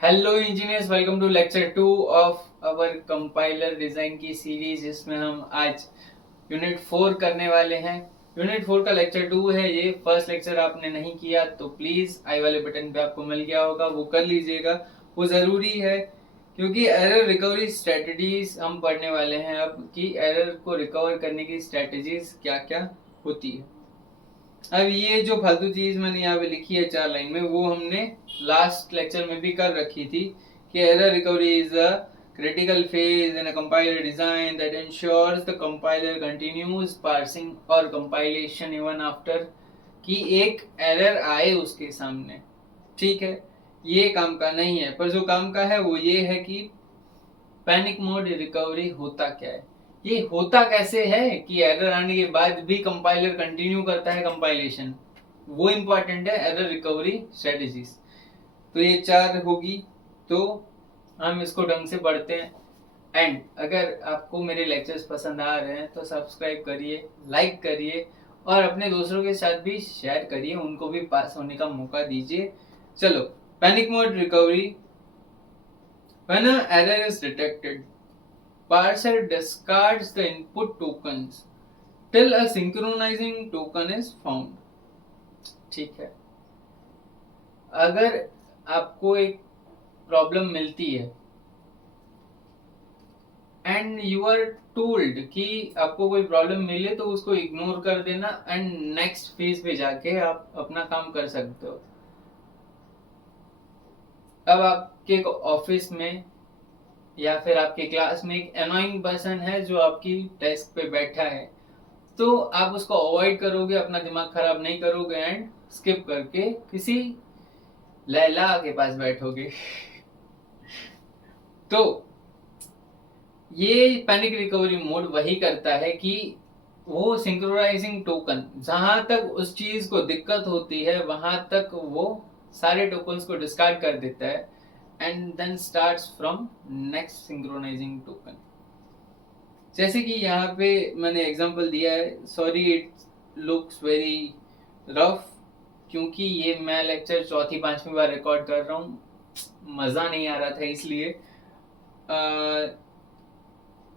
Hello engineers, welcome to lecture 2 of our compiler design की series, जिसमें हम आज यूनिट 4 करने वाले हैं। यूनिट 4 का लेक्चर 2 है ये। फर्स्ट लेक्चर आपने नहीं किया तो प्लीज आई वाले बटन पे आपको मिल गया होगा, वो कर लीजिएगा। वो जरूरी है क्योंकि एरर रिकवरी स्ट्रेटजीज हम पढ़ने वाले हैं अब, कि एरर को रिकवर करने की स्ट्रेटजीज क्या क्या होती है। अब ये जो फालतू चीज मैंने यहाँ पे लिखी है 4 लाइन में, वो हमने लास्ट लेक्चर में भी कर रखी थी कि error recovery is a critical phase in a compiler design that ensures the compiler continues parsing और compilation even after कि एक एरर आए उसके सामने। ठीक है, ये काम का नहीं है, पर जो काम का है वो ये है कि पैनिक मोड रिकवरी होता क्या है, ये होता कैसे है कि एरर आने के बाद भी कंपाइलर कंटिन्यू करता है कंपाइलेशन, वो इंपॉर्टेंट है एरर रिकवरी स्ट्रेटजीज। तो ये 4 होगी, तो हम इसको ढंग से पढ़ते हैं। एंड अगर आपको मेरे लेक्चर्स पसंद आ रहे हैं तो सब्सक्राइब करिए, लाइक करिए और अपने दोस्तों के साथ भी शेयर करिए, उनको भी पास होने का मौका दीजिए। चलो, panic mode recovery. When an error is detected, parser discards the input tokens till a synchronizing token is found. ठीक है, अगर आपको एक प्रॉब्लम मिलती है एंड यू आर टोल्ड कि आपको कोई प्रॉब्लम मिले तो उसको इग्नोर कर देना एंड नेक्स्ट फेज पे जाके आप अपना काम कर सकते हो। अब आपके ऑफिस में या फिर आपके क्लास में एक अनोइंग पर्सन है जो आपकी डेस्क पे बैठा है, तो आप उसको अवॉइड करोगे, अपना दिमाग खराब नहीं करोगे एंड स्किप करके किसी लैला के पास बैठोगे। तो ये पैनिक रिकवरी मोड वही करता है कि वो सिंक्रोनाइजिंग टोकन, जहां तक उस चीज को दिक्कत होती है वहां तक वो सारे टोकन्स को डिस्कार्ड कर देता है and then starts from next synchronising token. जैसे कि यहाँ पे मैंने एग्जांपल दिया है, sorry it looks very rough, क्योंकि ये मैं लेक्चर चौथी पांचवी बार रिकॉर्ड कर रहा हूँ, मजा नहीं आ रहा था इसलिए।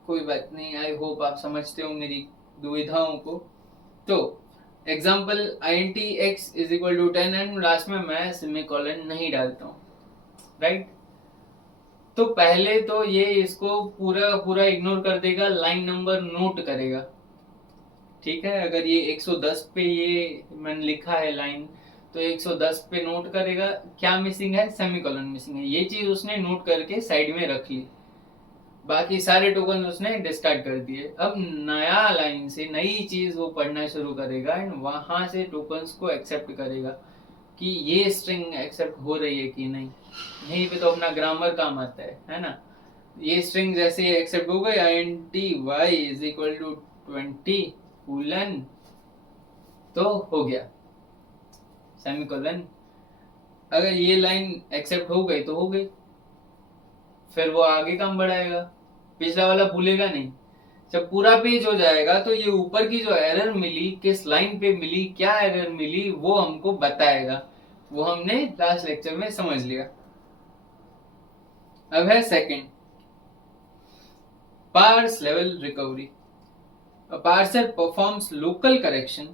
कोई बात नहीं, आई होप आप समझते हो मेरी दुविधाओं को। तो example INT(x) is equal to 10 and last में मैं सेमीकोलन नहीं डालता हूँ, राइट। तो पहले तो ये इसको पूरा पूरा इग्नोर कर देगा, लाइन नंबर नोट करेगा। ठीक है, अगर ये 110 पे ये मैंने लिखा है लाइन, तो 110 पे नोट करेगा क्या मिसिंग है, सेमीकोलन मिसिंग है। ये चीज उसने नोट करके साइड में रख ली, बाकी सारे टोकन उसने डिस्कार्ड कर दिए। अब नया लाइन से नई चीज वो पढ़ना शुरू करेगा एंड वहां से टोकन्स को एक्सेप्ट करेगा कि ये स्ट्रिंग एक्सेप्ट हो रही है कि नहीं। यहीं पे तो अपना ग्रामर काम आता है ना। ये स्ट्रिंग जैसे एक्सेप्ट हो गई, INT(y) इज इक्वल टू 20 तो हो गया सेमीकोलन। अगर ये लाइन एक्सेप्ट हो गई तो हो गई, फिर वो आगे काम बढ़ाएगा, पिछला वाला भूलेगा नहीं। जब पूरा पेज हो जाएगा तो ये ऊपर की जो एरर मिली, किस लाइन पे मिली, क्या एरर मिली, वो हमको बताएगा। वो हमने लास्ट लेक्चर में समझ लिया। अब है second, parse level recovery. A parser performs local correction,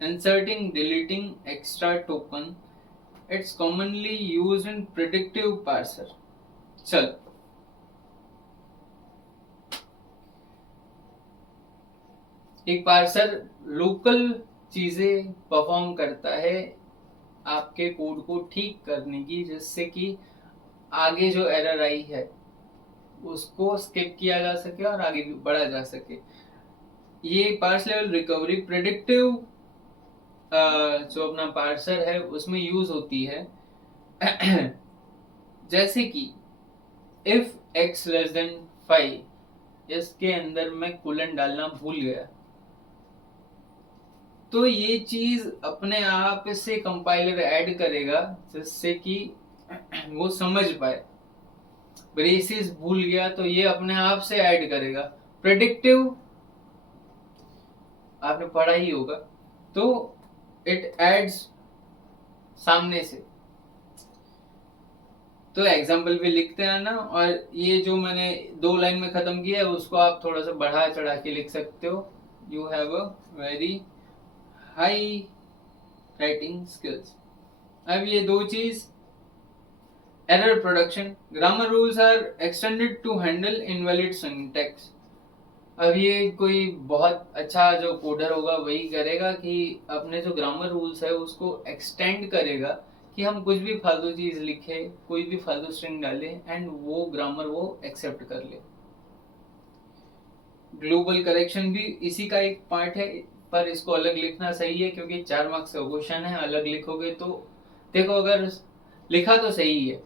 inserting, deleting extra token. It's commonly used in predictive parser. चल, एक पार्सर लोकल चीजें परफॉर्म करता है आपके कोड को ठीक करने की, जिससे कि आगे जो एरर आई है उसको स्किप किया जा सके और आगे भी बढ़ा जा सके। ये पार्स लेवल रिकवरी प्रेडिक्टिव जो अपना पार्सर है उसमें यूज होती है। जैसे कि इफ x लेस देन 5, इसके अंदर मैं कोलन डालना भूल गया, तो ये चीज अपने आप से कंपाइलर ऐड करेगा जिससे कि वो समझ पाए। ब्रेसिस भूल गया तो ये अपने आप से ऐड करेगा। प्रेडिक्टिव आपने पढ़ा ही होगा, तो इट एड्स सामने से। तो एग्जाम्पल भी लिखते हैं ना, और ये जो मैंने 2 लाइन में खत्म किया है उसको आप थोड़ा सा बढ़ा चढ़ा के लिख सकते हो. You have a very high writing skills. अब ये 2 चीज. Error production. Grammar rules are extended to handle invalid syntax. अब ये कोई बहुत अच्छा जो कोडर होगा वही करेगा कि अपने जो ग्रामर रूल्स है उसको एक्सटेंड करेगा कि हम कुछ भी फालतू चीज लिखे, कोई भी फालतू स्ट्रिंग डाले एंड वो ग्रामर वो एक्सेप्ट कर ले. ग्लोबल करेक्शन भी इसी का एक पार्ट है, पर इसको अलग लिखना सही है क्योंकि 4 मार्क्स का क्वेश्चन है. अलग लिखोगे तो देखो, अगर लिखा तो सही है,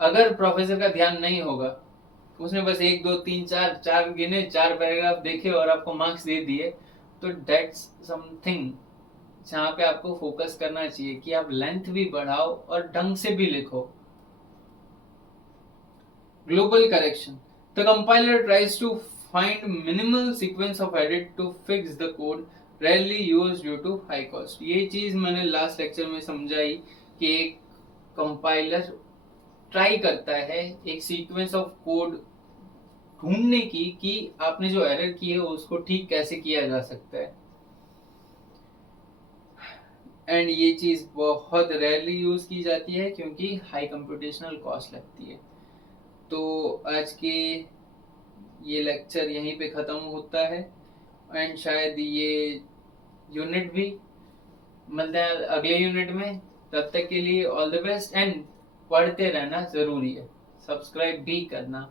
अगर प्रोफेसर का ध्यान नहीं होगा, उसने बस 1 2 3 4 4 गिने, 4 पैराग्राफ देखे और आपको मार्क्स दे दिए, तो दैट्स समथिंग जहाँ पे आपको फोकस करना चाहिए कि आप लेंथ भी बढ़ाओ और ढंग से भी लिखो. Global correction. The compiler tries to find minimal sequence of edit to fix the code rarely used due to high cost. ये चीज मैंने लास्ट लेक्चर में समझाई कि एक कंपाइलर ट्राई करता है एक सीक्वेंस ऑफ कोड ढूंढने की कि आपने जो एरर की है उसको ठीक कैसे किया जा सकता है. एंड ये चीज बहुत रेयरली यूज की जाती है क्योंकि हाई कंप्यूटेशनल कॉस्ट लगती है. तो आज के ये लेक्चर यहीं पे ख़त्म होता है एंड शायद ये यूनिट भी. मिलते हैं अगले यूनिट में. तब तक के लिए ऑल द बेस्ट एंड पढ़ते रहना ज़रूरी है. सब्सक्राइब भी करना.